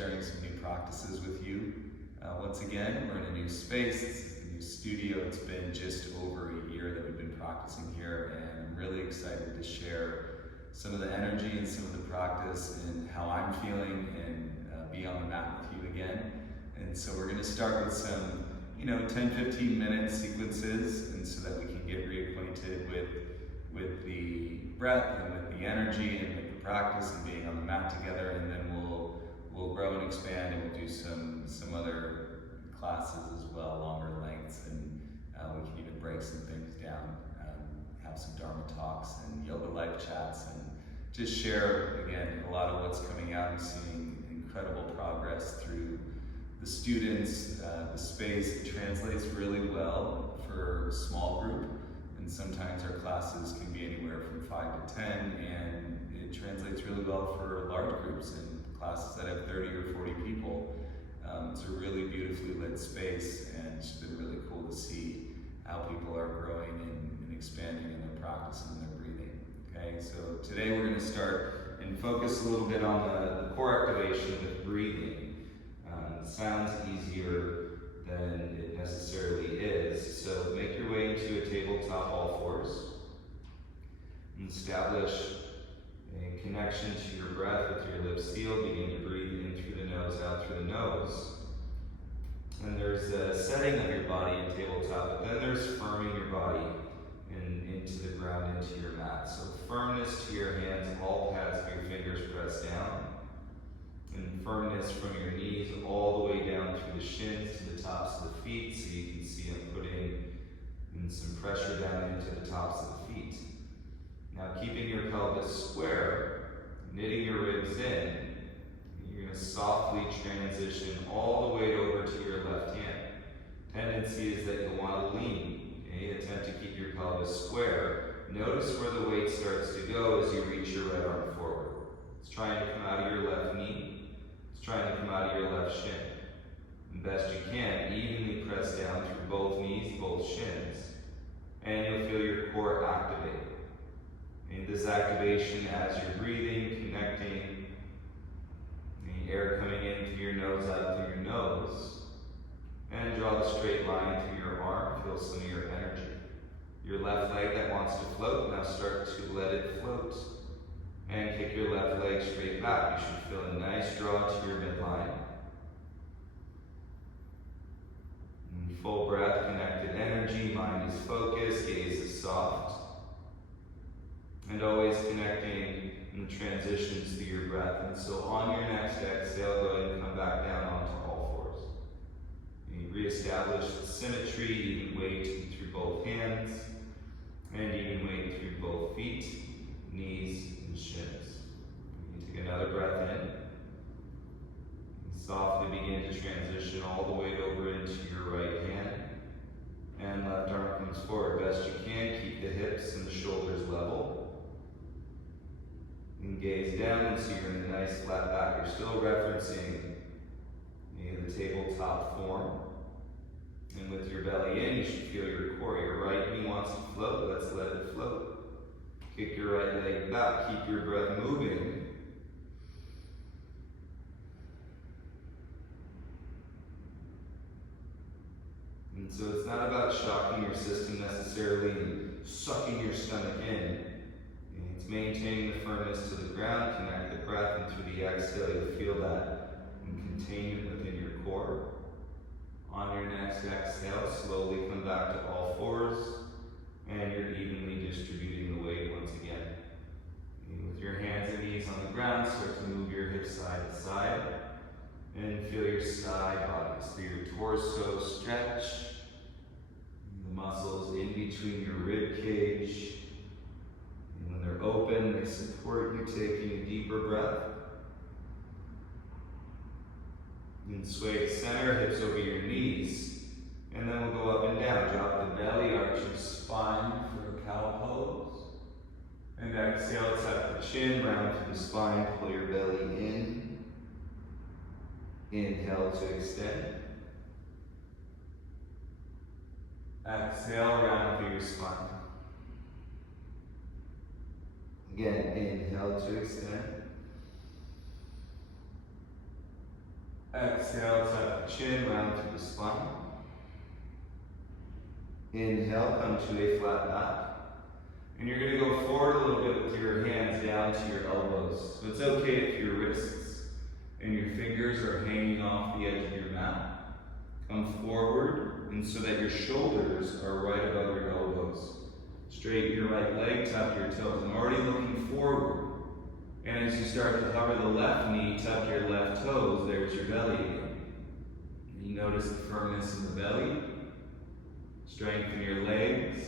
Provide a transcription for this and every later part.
sharing some new practices with you. Once again, we're in a new space. This is the new studio. It's been just over a year that we've been practicing here, and I'm really excited to share some of the energy and some of the practice and how I'm feeling and be on the mat with you again. And so we're going to start with some 10-15 minute sequences, and so that we can get reacquainted with the breath and with the energy and with the practice and being on the mat together, and then we'll grow and expand, and we'll do some other classes as well, longer lengths, and we can even break some things down, have some Dharma talks and yoga life chats, and just share again a lot of what's coming out. I'm seeing incredible progress through the students, the space. It translates really well for a small group, and sometimes our classes can be anywhere from 5 to 10, and it translates really well for large groups and classes that have 30 or 40 people. It's a really beautifully lit space, and it's been really cool to see how people are growing and expanding in their practice and their breathing. Okay, so today we're going to start and focus a little bit on the core activation with breathing. It sounds easier than it necessarily is, so make your way into a tabletop all fours and establish a connection to your breath with your lips sealed. Begin to breathe in through the nose, out through the nose. And there's a setting of your body in tabletop, but then there's firming your body into the ground, into your mat. So firmness to your hands, all pads of your fingers pressed down. And firmness from your knees all the way down through the shins to the tops of the feet, so you can see I'm putting in some pressure down into the tops of the feet. Now keeping your pelvis square, knitting your ribs in, you're going to softly transition all the way over to your left hand. Tendency is that you'll want to lean. Okay? Attempt to keep your pelvis square. Notice where the weight starts to go as you reach your right arm forward. It's trying to come out of your left knee. It's trying to come out of your left shin. And best you can, evenly press down through both knees, both shins. And you'll feel your core activate. And this activation as you're breathing, connecting, the air coming in through your nose, out through your nose. And draw the straight line through your arm. Feel some of your energy. Your left leg that wants to float, now start to let it float. And kick your left leg straight back. You should feel a nice draw to your midline. And full breath, connected energy, mind is focused, gaze is soft. And always connecting in the transitions through your breath. And so on your next exhale, go ahead and come back down onto all fours. You reestablish the symmetry, even weight through both hands, and even weight through both feet, knees, and shins. You take another breath in. And softly begin to transition all the weight over into your right hand. And left arm comes forward. Best you can, keep the hips and the shoulders level. And gaze down, and so you're in a nice flat back. You're still referencing the tabletop form. And with your belly in, you should feel your core. Your right knee wants to float. Let's let it float. Kick your right leg back. Keep your breath moving. And so it's not about shocking your system necessarily and sucking your stomach in. It's maintaining the firmness to the ground. Connect the breath, and through the exhale, you'll feel that containment within your core. On your next exhale, slowly come back to all fours, and you're evenly distributing the weight once again. And with your hands and knees on the ground, start to move your hips side to side, and feel your side bodies. Feel your torso stretch, the muscles in between your rib cage. And when they're open, they support you taking a deeper breath. And sway to center, hips over your knees. And then we'll go up and down. Drop the belly, arch your spine for a cow pose. And exhale, tuck the chin, round through the spine, pull your belly in. Inhale to extend. Exhale, round through your spine. Again, inhale to extend. Exhale, tuck the chin, round through the spine. Inhale, come to a flat back. And you're going to go forward a little bit with your hands down to your elbows. So it's okay if your wrists and your fingers are hanging off the edge of your mat. Come forward, and so that your shoulders are right above your elbows. Straighten your right leg, tuck your toes. I'm already looking forward. And as you start to hover the left knee, tuck your left toes. There's your belly again. You notice the firmness in the belly. Strengthen your legs.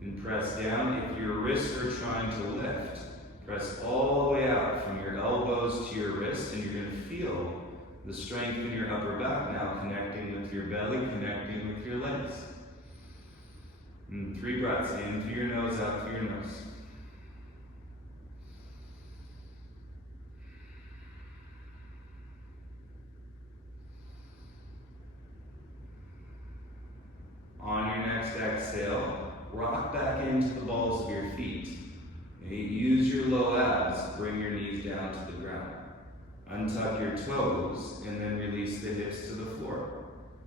And press down. If your wrists are trying to lift, press all the way out from your elbows to your wrists, and you're going to feel the strength in your upper back now, connecting with your belly, connecting with your legs. And 3 breaths, in through your nose, out through your nose. On your next exhale, rock back into the balls of your feet. Use your low abs, bring your knees down to the ground. Untuck your toes, and then release the hips to the floor.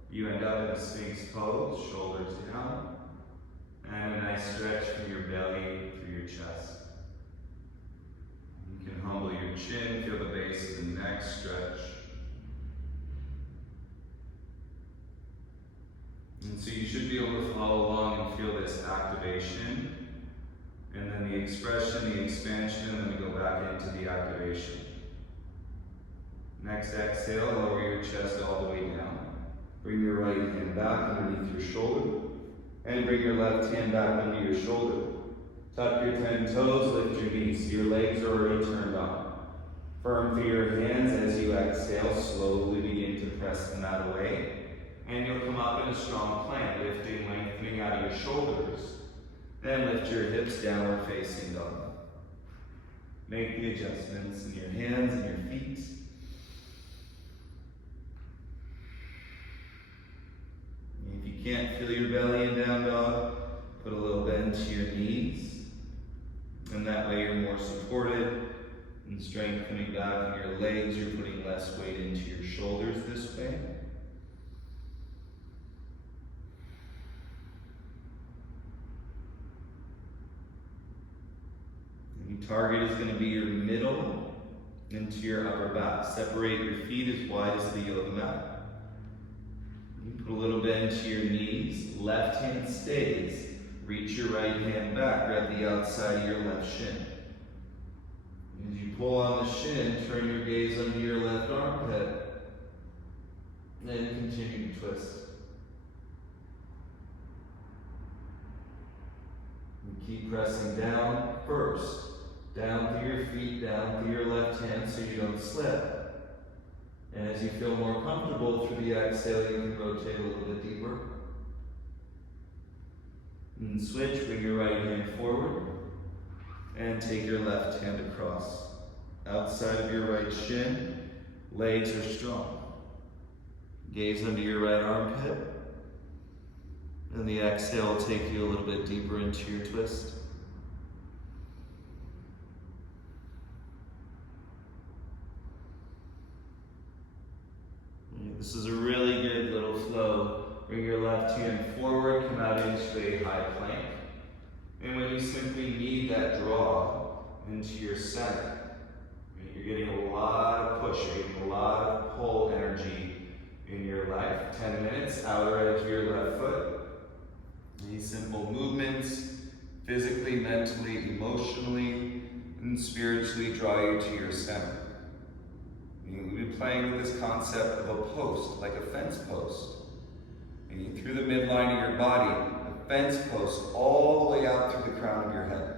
You end up in a Sphinx pose, shoulders down, and a nice stretch from your belly through your chest. You can humble your chin, feel the base of the neck stretch. And so you should be able to follow along and feel this activation, and then the expression, the expansion, and then we go back into the activation. Next exhale, lower your chest all the way down. Bring your right hand back underneath your shoulder, and bring your left hand back under your shoulder. Tuck your 10 toes, lift your knees. Your legs are already turned on. Firm through your hands as you exhale, slowly begin to press the mat away. And you'll come up in a strong plank, lifting, lengthening out of your shoulders. Then lift your hips, downward facing dog. Make the adjustments in your hands and your feet. If you can't feel your belly in down dog, put a little bend to your knees. And that way you're more supported and strengthening back in your legs. You're putting less weight into your shoulders this way. Your target is going to be your middle into your upper back. Separate your feet as wide as the yoga mat. You put a little bend to your knees. Left hand stays. Reach your right hand back. Grab the outside of your left shin. As you pull on the shin, turn your gaze under your left armpit. Then continue to twist. And keep pressing down first. Down through your feet, down through your left hand so you don't slip. And as you feel more comfortable through the exhale, you can rotate a little bit deeper. And switch, bring your right hand forward. And take your left hand across. Outside of your right shin, legs are strong. Gaze under your right armpit. And the exhale will take you a little bit deeper into your twist. This is a really good little flow. Bring your left hand forward, come out into a high plank. And when you simply need that draw into your center, you're getting a lot of push, you're getting a lot of pull energy in your life. 10 minutes, outer edge of your left foot. These simple movements, physically, mentally, emotionally, and spiritually draw you to your center. We've been playing with this concept of a post, like a fence post. And through the midline of your body, a fence post all the way out through the crown of your head.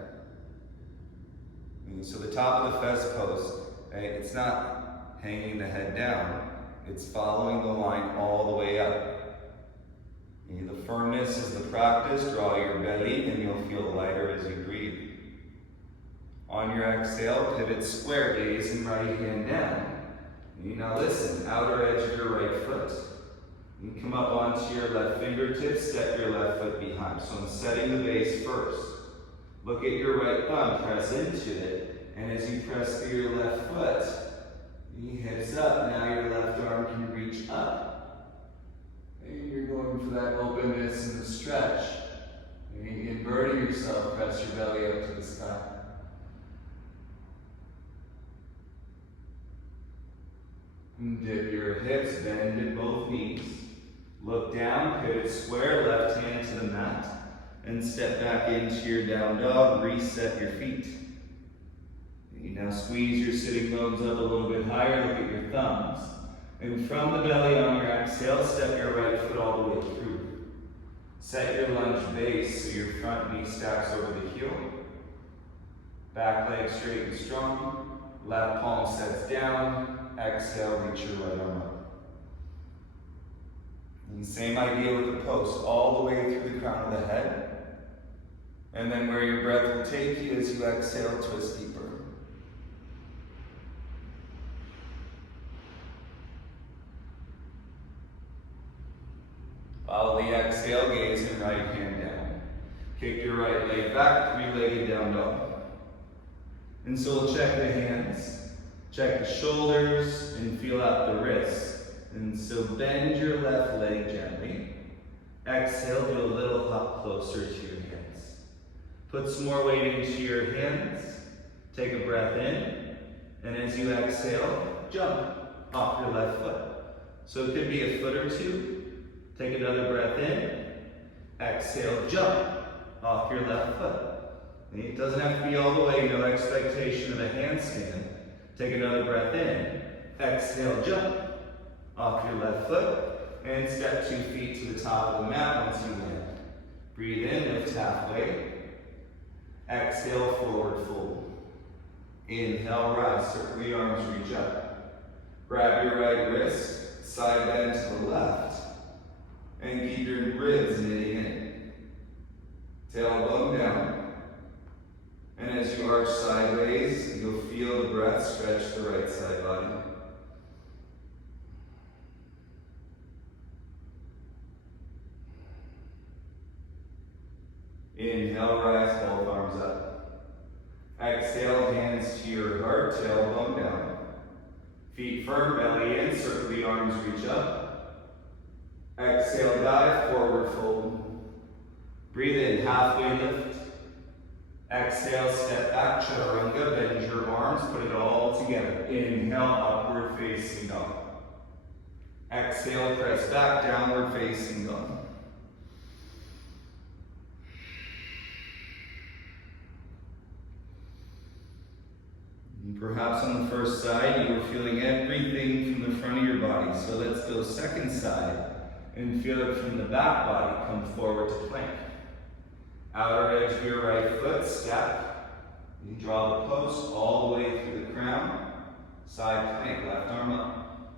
And so the top of the fence post, it's not hanging the head down, it's following the line all the way up. And the firmness is the practice. Draw your belly and you'll feel lighter as you breathe. On your exhale, pivot square, gaze and right hand down. Now listen, outer edge of your right foot. You come up onto your left fingertips, step your left foot behind. So I'm setting the base first. Look at your right thumb, press into it. And as you press through your left foot, hips up. Now your left arm reach up. And you're going for that openness and the stretch. And inverting yourself, press your belly up to the sky. And dip your hips, bend at both knees. Look down, pivot square, left hand to the mat. And step back into your down dog, reset your feet. You now squeeze your sitting bones up a little bit higher, look at your thumbs. And from the belly on your exhale, step your right foot all the way through. Set your lunge base so your front knee stacks over the heel. Back leg straight and strong. Left palm sets down. Exhale, reach your right arm up. And same idea with the post, all the way through the crown of the head. And then where your breath will take you as you exhale, twist deeper. Follow the exhale, gaze and right hand down. Kick your right leg back, three-legged down dog. And so we'll check the hands, check the shoulders, and feel out the wrists. And so bend your left leg gently. Exhale, do a little hop closer to your hands. Put some more weight into your hands. Take a breath in. And as you exhale, jump off your left foot. So it could be a foot or two. Take another breath in. Exhale, jump off your left foot. And it doesn't have to be all the way, no expectation of a handstand. Take another breath in. Exhale, jump off your left foot. And step 2 feet to the top of the mat once you land. Breathe in, lift halfway. Exhale, forward fold. Inhale, rise, circle the arms, reach up. Grab your right wrist, side bend to the left. And keep your ribs knitting in. Tailbone down. And as you arch sideways, you'll feel the breath stretch the right side body. Inhale, rise, both arms up. Exhale, hands to your heart, tailbone down. Feet firm, belly in, circle the arms, reach up. Exhale, dive, forward fold. Breathe in, halfway lift. Exhale, step back, chaturanga, bend your arms, put it all together. Inhale, upward facing dog. Exhale, press back, downward facing dog. And perhaps on the first side, you were feeling everything from the front of your body. So let's go second side. And feel it from the back body, come forward to plank. Outer edge of your right foot, step. You draw the post all the way through the crown. Side plank, left arm up.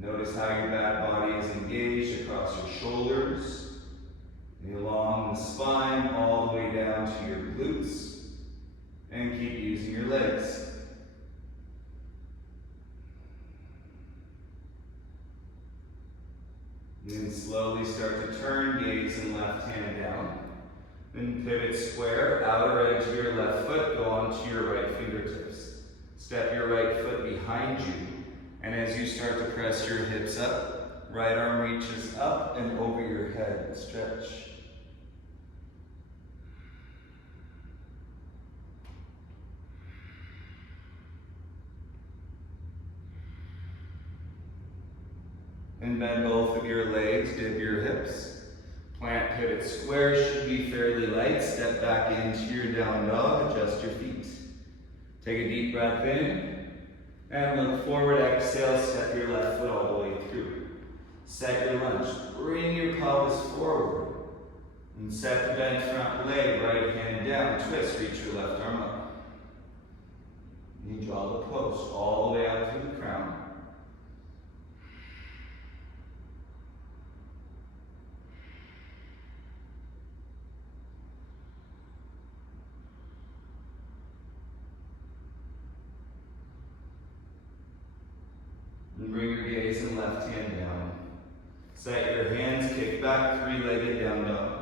Notice how your back body is engaged across your shoulders, and along the spine, all the way down to your glutes. And keep using your legs. Then slowly start to turn, gaze and left hand down. Then pivot square, outer edge of your left foot, go onto your right fingertips. Step your right foot behind you. And as you start to press your hips up, right arm reaches up and over your head, stretch. And bend both of your legs, dip your hips. Plant pivot square should be fairly light. Step back into your down dog, adjust your feet. Take a deep breath in, and look forward, exhale, step your left foot all the way through. Set your lunge, bring your pelvis forward. And set the bent front leg, right hand down, twist, reach your left arm up. And you draw the post all the way out through the crown. And bring your gaze and left hand down. Set your hands, kick back, three-legged down dog.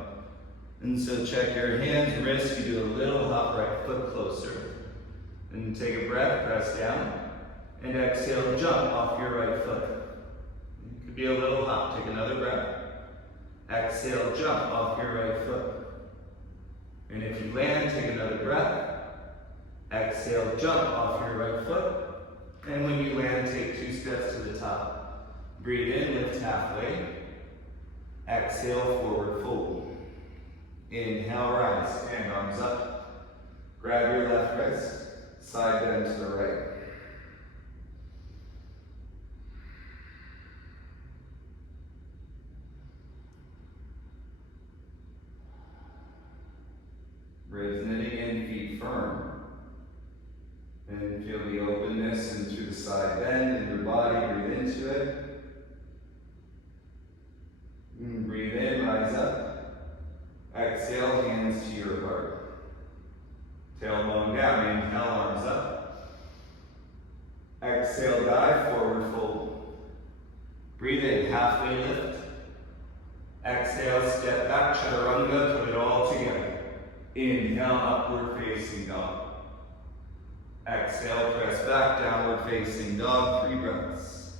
And so check your hands, wrists, you do a little hop right foot closer. And take a breath, press down. And exhale, jump off your right foot. It could be a little hop, take another breath. Exhale, jump off your right foot. And if you land, take another breath. Exhale, jump off your right foot. And when you land, take 2 steps to the top. Breathe in, lift halfway. Exhale, forward fold. Inhale, rise, hand arms up. Grab your left wrist, side bend to the right. Ribs knitting in, feet firm. And feel the openness and through the side bend in your body, breathe into it. And breathe in, rise up. Exhale, hands to your heart. Tailbone down, inhale, arms up. Exhale, dive, forward fold. Breathe in, halfway lift. Exhale, step back, chaturanga, put it all together. Inhale, upward facing dog. Exhale, press back, downward facing dog, 3 breaths.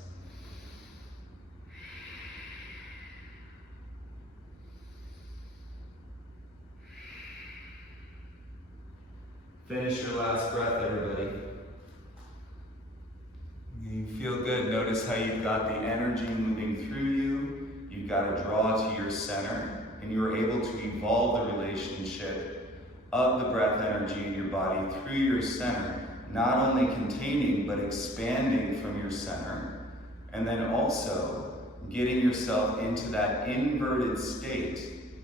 Finish your last breath, everybody. You feel good. Notice how you've got the energy moving through you. You've got to draw to your center, and you're able to evolve the relationship of the breath energy in your body through your center, not only containing but expanding from your center, and then also getting yourself into that inverted state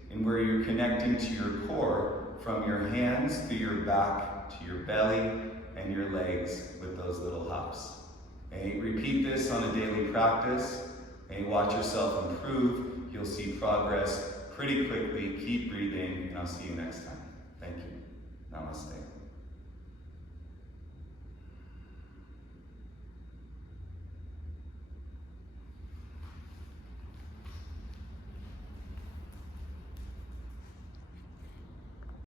in where you're connecting to your core from your hands through your back to your belly and your legs with those little hops. And repeat this on a daily practice and watch yourself improve. You'll see progress pretty quickly. Keep breathing, and I'll see you next time.